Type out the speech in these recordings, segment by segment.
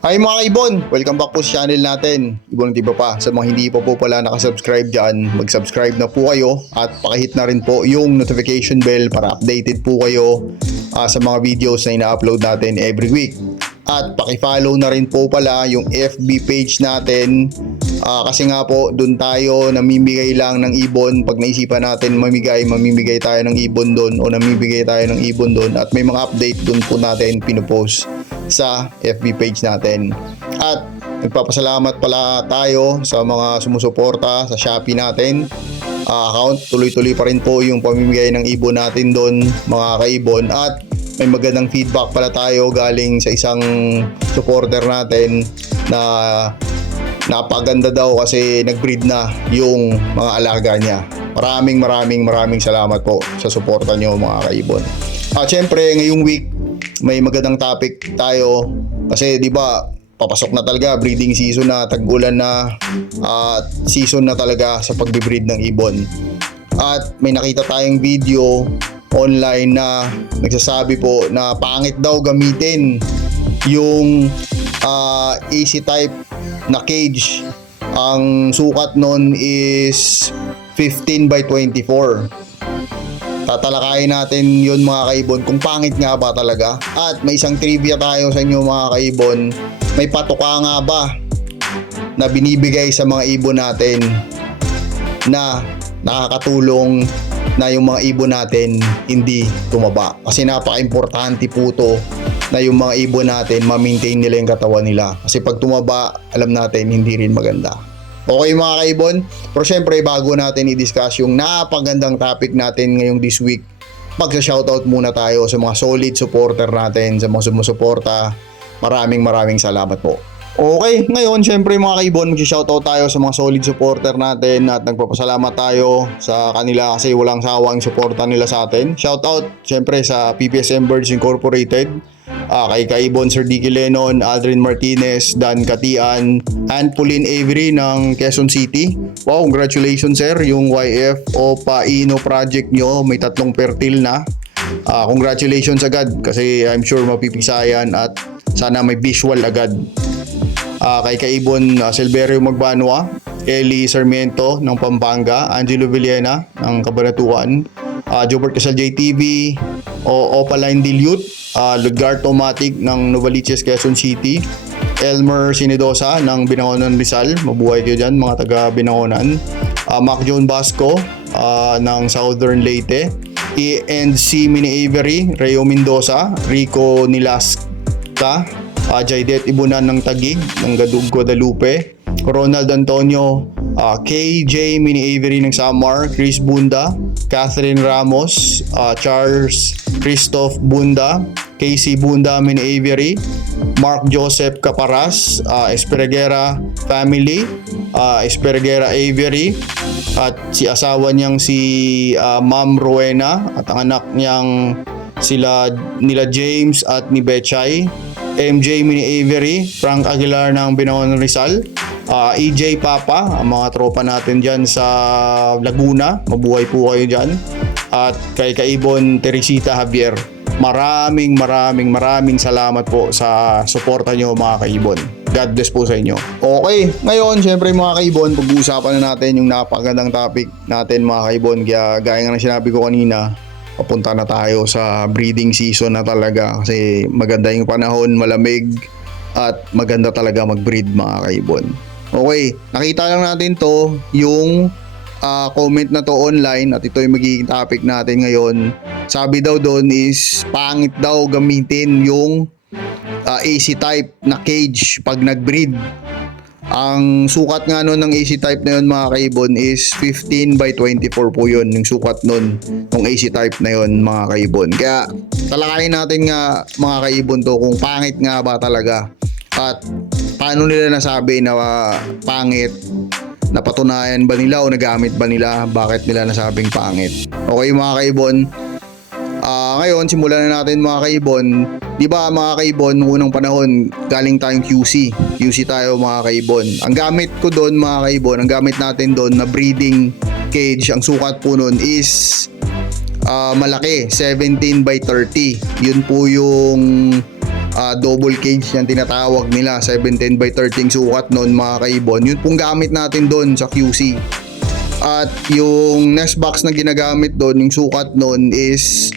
Hi mga kaibon! Welcome back po sa channel natin. Ibon Tiba pa. Sa mga hindi pa po pala nakasubscribe dyan, mag-subscribe na po kayo at pakihit na rin po yung notification bell para updated po kayo sa mga videos na ina-upload natin every week. At pakifollow na rin po pala yung FB page natin kasi nga po dun tayo namimigay lang ng ibon. Pag naisipan natin mamimigay tayo ng ibon dun o namimigay tayo ng ibon dun at may mga update dun po natin pinupost sa FB page natin. At nagpapasalamat pala tayo sa mga sumusuporta sa Shopee natin account. Tuloy-tuloy pa rin po yung pamimigay ng ibon natin doon mga kaibon, at may magandang feedback pala tayo galing sa isang supporter natin na napaganda daw kasi nag-breed na yung mga alaga niya. Maraming salamat po sa suporta nyo mga kaibon. At syempre ngayong week may magandang topic tayo kasi 'di ba papasok na talaga breeding season na, tag-ulan na, season na talaga sa pagbe-breed ng ibon. At may nakita tayong video online na nagsasabi po na pangit daw gamitin yung easy type na cage. Ang sukat nun is 15 by 24. Tatalakayin natin yun mga kaibon kung pangit nga ba talaga. At may isang trivia tayo sa inyo mga kaibon. May patuka nga ba na binibigay sa mga ibon natin na nakakatulong na yung mga ibon natin hindi tumaba? Kasi napaka-importante po to na yung mga ibon natin ma-maintain nila yung katawan nila. Kasi pag tumaba, alam natin hindi rin maganda. Okay mga kaibon, pero syempre bago natin i-discuss yung napagandang topic natin ngayong this week, magsa-shoutout muna tayo sa mga solid supporter natin, sa mga sumusuporta. Maraming salamat po. Okay, ngayon syempre mga kaibon, magsa-shoutout tayo sa mga solid supporter natin at nagpapasalamat tayo sa kanila kasi walang sawang suporta nila sa atin. Shoutout syempre sa PPSM Birds Incorporated, kay Kaibon Sir Dicky Lennon, Aldrin Martinez, Dan Katian, and Pauline Avery ng Quezon City. Wow, congratulations sir, yung YF o Paino project nyo may 3 fertile na. Congratulations agad kasi I'm sure mapipisayan at sana may visual agad. Kay Kaibon Silverio Magbanwa, Kelly Sarmiento ng Pampanga, Angelo Villena ng Cabanatuan, Jobert Casal JTV, Opaline Dilute, Lugarto Matic ng Novaliches, Quezon City, Elmer Sinidosa ng Binangonan, Rizal. Mabuhay kayo dyan mga taga Binangonan. Mac John Basco ng Southern Leyte, ENC Mini Avery, Reo Mendoza, Rico Nilasca, Jaidet Ibunan ng Taguig ng Guadalupe, Ronald Antonio, KJ Mini Avery ng Samar, Chris Bunda, Catherine Ramos, Charles Christoph Bunda, Casey Bunda Mini Avery, Mark Joseph Caparas, Esperguera Family, Esperguera Avery, at si asawa niyang si Ma'am Rowena at ang anak niyang nila James at ni Bechay, MJ Mini Avery, Frank Aguilar ng Binangonan, Rizal, EJ Papa, ang mga tropa natin dyan sa Laguna, mabuhay po kayo dyan, at kay Kaibon Teresita Javier. Maraming salamat po sa suporta nyo mga kaibon. God bless po sa inyo. Okay, ngayon syempre mga kaibon, pag-uusapan na natin yung napakagandang topic natin mga kaibon. Kaya gaya nga ng sinabi ko kanina, papunta na tayo sa breeding season na talaga kasi maganda yung panahon, malamig at maganda talaga mag-breed mga kaibon. Okay, nakita lang natin to yung comment na to online at ito yung magiging topic natin ngayon. Sabi daw doon is pangit daw gamitin yung AC type na cage pag nag-breed. Ang sukat nga nun ng AC type na yun mga kaibon is 15 by 24 po yun yung sukat nun ng AC type na yun mga kaibon. Kaya talakayin natin nga mga kaibon to kung pangit nga ba talaga at paano nila nasabi na pangit, napatunayan ba nila o nagamit ba nila, bakit nila nasabing pangit. Okay mga kaibon, ngayon simulan na natin mga kaibon. Di ba mga kaibon, noong unang panahon galing tayong QC tayo mga kaibon. Ang gamit ko doon mga kaibon, ang gamit natin doon na breeding cage, ang sukat po noon is malaki, 17 by 30. Yun po yung double cage yan tinatawag nila, 710 by 13 sukat nun mga kaibon. Yun pong gamit natin doon sa QC. At yung nest box na ginagamit doon, yung sukat nun is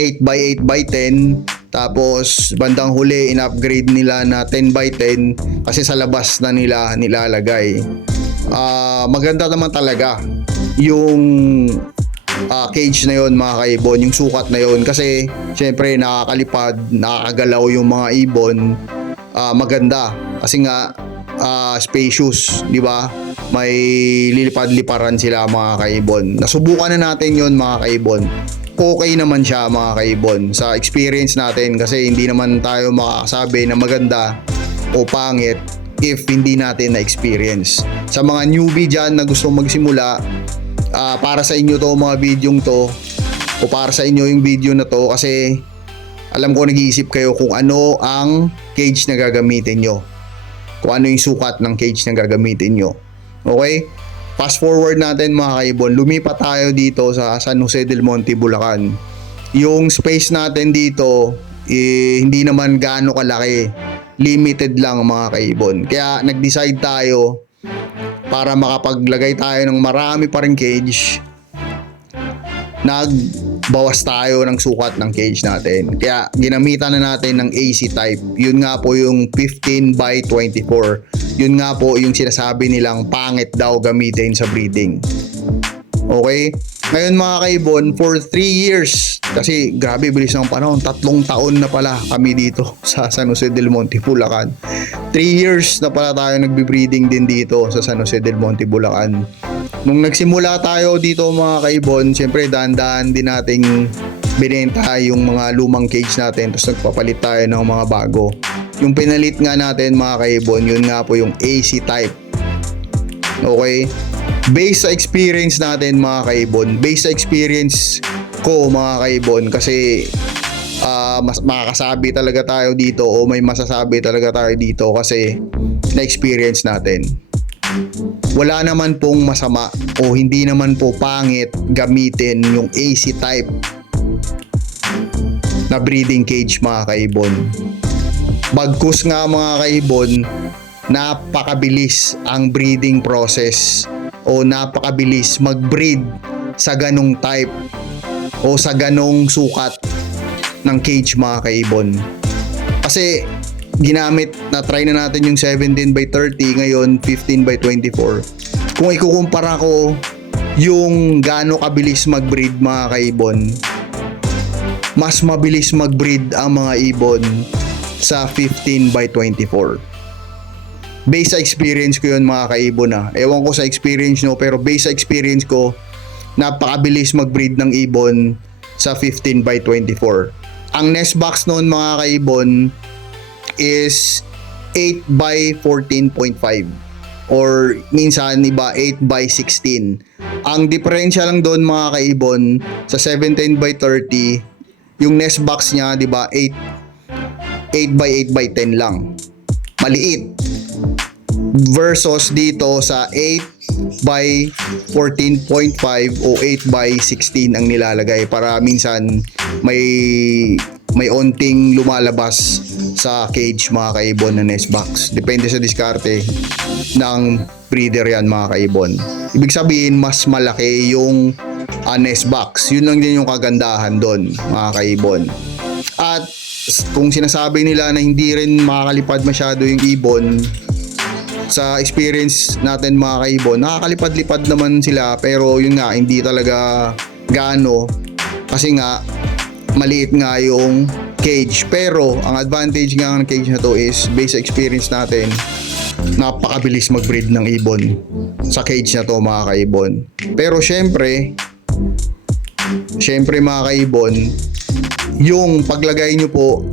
8 by 8 by 10. Tapos bandang huli in-upgrade nila na 10 by 10 kasi sa labas na nila nilalagay. Maganda naman talaga yung cage na yon mga kaibon, yung sukat na yon, kasi syempre nakakalipad, nakakagalaw yung mga ibon. Maganda kasi nga spacious, di ba? May lilipad-liparan sila mga kaibon. Nasubukan na natin yon mga kaibon. Okay naman siya mga kaibon sa experience natin, kasi hindi naman tayo makakasabi na maganda o pangit if hindi natin na-experience. Sa mga newbie dyan na gusto magsimula, para sa inyo to mga videong to, o para sa inyo yung video na to, kasi alam ko nag-iisip kayo kung ano ang cage na gagamitin nyo, kung ano yung sukat ng cage na gagamitin nyo. Okay? Fast forward natin mga kaibon, lumipat tayo dito sa San Jose del Monte, Bulacan. Yung space natin dito hindi naman gaano kalaki, limited lang mga kaibon. Kaya nag-decide tayo para makapaglagay tayo ng marami pa ring cage, nagbawas tayo ng sukat ng cage natin. Kaya ginamitan na natin ng AC type. Yun nga po yung 15 by 24. Yun nga po yung sinasabi nilang pangit daw gamitin sa breeding. Okay? Ngayon mga kaibon, for 3 years, kasi grabe bilis ng panahon, 3 taon na pala kami dito sa San Jose del Monte, Bulacan. 3 years na pala tayo nagbe-breeding din dito sa San Jose del Monte, Bulacan. Nung nagsimula tayo dito mga kaibon, siyempre dahan-dahan din nating binenta yung mga lumang cage natin, tapos nagpapalit tayo ng mga bago. Yung pinalit nga natin mga kaibon, yun nga po yung AC type. Okay? Based sa experience natin mga kaibon, based sa experience ko mga kaibon, kasi mas makakasabi talaga tayo dito, o may masasabi talaga tayo dito kasi na-experience natin. Wala naman pong masama o hindi naman po pangit gamitin yung AC type na breeding cage mga kaibon. Bagkus nga mga kaibon, napakabilis ang breeding process o napakabilis mag-breed sa ganong type o sa ganong sukat ng cage mga kaibon. Kasi ginamit, na-try na natin yung 17 by 30, ngayon 15 by 24. Kung ikukumpara ko yung gaano kabilis mag-breed mga kaibon, mas mabilis mag-breed ang mga ibon sa 15 by 24. Based sa experience ko yun mga kaibon Ewan ko sa experience nyo, pero based sa experience ko, napakabilis mag-breed ng ibon sa 15 by 24. Ang nest box noon mga kaibon is 8 by 14.5 or minsan iba 8 by 16. Ang diferensya lang doon mga kaibon, sa 17 by 30, yung nest box niya, di ba, 8 by 8 by 10 lang. Maliit. Versus dito sa 8 by 14.5 o 8 by 16 ang nilalagay, para minsan may onting lumalabas sa cage mga kaibon na nest box. Depende sa diskarte ng breeder yan mga kaibon. Ibig sabihin mas malaki yung nest box. Yun lang din yung kagandahan doon mga kaibon. At kung sinasabi nila na hindi rin makakalipad masyado yung ibon, sa experience natin mga kaibon, nakakalipad-lipad naman sila, pero yun nga, hindi talaga gaano, kasi nga maliit nga yung cage. Pero ang advantage nga ng cage na to is, based sa experience natin, napakabilis mag-breed ng ibon sa cage na to mga kaibon. Pero syempre mga kaibon, yung paglagay nyo po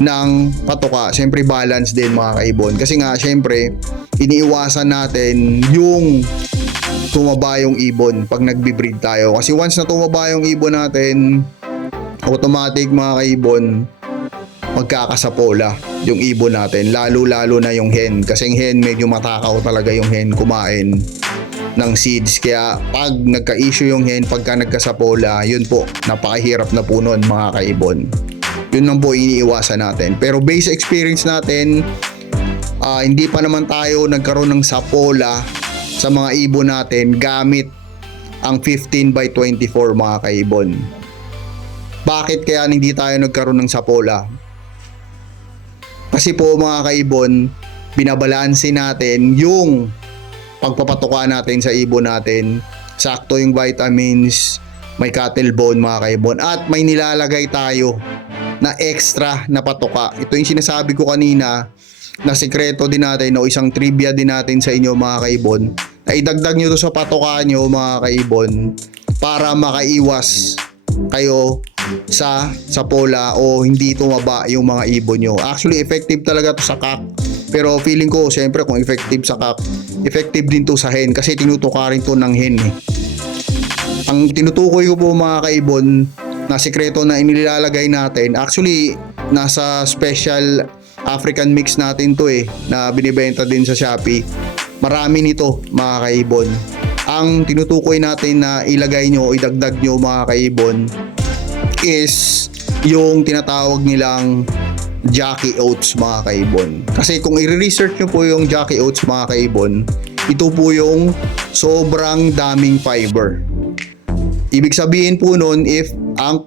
ng patoka, syempre balance din mga kaibon, kasi nga syempre iniiwasan natin yung tumaba yung ibon pag nagbi-breed tayo, kasi once na tumaba yung ibon natin, automatic mga kaibon, magkakasapola yung ibon natin, lalo na yung hen, kasi yung hen medyo matakaw talaga yung hen kumain ng seeds. Kaya pag nagka-issue yung hen, pagka nagkasapola, yun po, napakahirap na po nun mga kaibon. Yun lang po iniiwasan natin. Pero base experience natin, hindi pa naman tayo nagkaroon ng sapola sa mga ibon natin gamit ang 15 by 24 mga kaibon. Bakit kaya hindi tayo nagkaroon ng sapola? Kasi po mga kaibon, binabalanse natin yung pagpapatuka natin sa ibon natin. Sakto yung vitamins, may cattle bone mga kaibon, at may nilalagay tayo na extra na patuka. Ito yung sinasabi ko kanina na sikreto din natin o isang trivia din natin sa inyo mga kaibon, na idagdag nyo to sa patuka nyo mga kaibon para makaiwas kayo sa sapola o hindi tumaba yung mga ibon nyo. Actually effective talaga to sa cock, pero feeling ko siyempre kung effective sa cock, effective din to sa hen kasi tinutuka rin to ng hen eh. Ang tinutukoy ko po mga kaibon na sikreto na inilalagay natin, actually nasa special African mix natin to eh, na binibenta din sa Shopee. Marami nito mga kaibon. Ang tinutukoy natin na ilagay nyo o idagdag nyo mga kaibon is yung tinatawag nilang Jackie Oats mga kaibon. Kasi kung i-research nyo po yung Jackie Oats mga kaibon, ito po yung sobrang daming fiber. Ibig sabihin po nun, if ang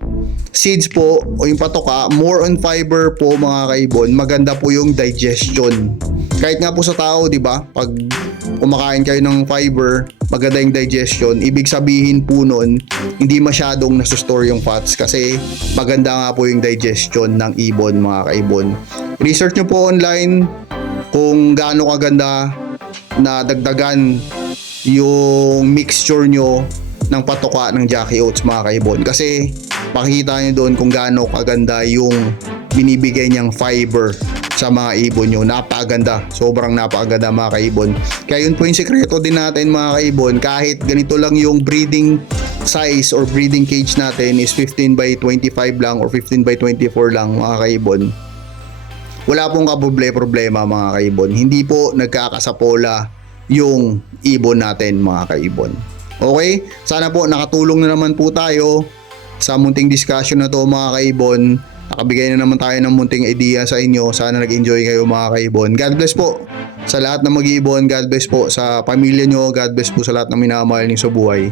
seeds po o yung patoka more on fiber po mga kaibon, maganda po yung digestion. Kahit nga po sa tao, di ba? Pag kumakain kayo ng fiber, maganda yung digestion. Ibig sabihin po nun, hindi masyadong nasustore yung fats kasi maganda nga po yung digestion ng ibon mga kaibon. Research nyo po online kung gaano kaganda na dagdagan yung mixture nyo ng patoka ng Jackie Oats mga kaibon, kasi makikita nyo doon kung gaano kaganda yung binibigay niyang fiber sa mga ibon nyo. Napakaganda, sobrang napakaganda mga kaibon. Kaya yun po yung sekreto din natin mga kaibon. Kahit ganito lang yung breeding size or breeding cage natin is 15 by 25 lang or 15 by 24 lang mga kaibon, wala pong problema mga kaibon. Hindi po nagkakasapola yung ibon natin mga kaibon. Okay? Sana po nakatulong na naman po tayo sa munting discussion na to mga kaibon. Nakabigay na naman tayo ng munting idea sa inyo. Sana nag-enjoy kayo mga kaibon. God bless po sa lahat ng mag-iibon. God bless po sa pamilya nyo. God bless po sa lahat ng minamahal nyo sa buhay.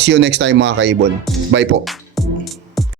See you next time mga kaibon. Bye po.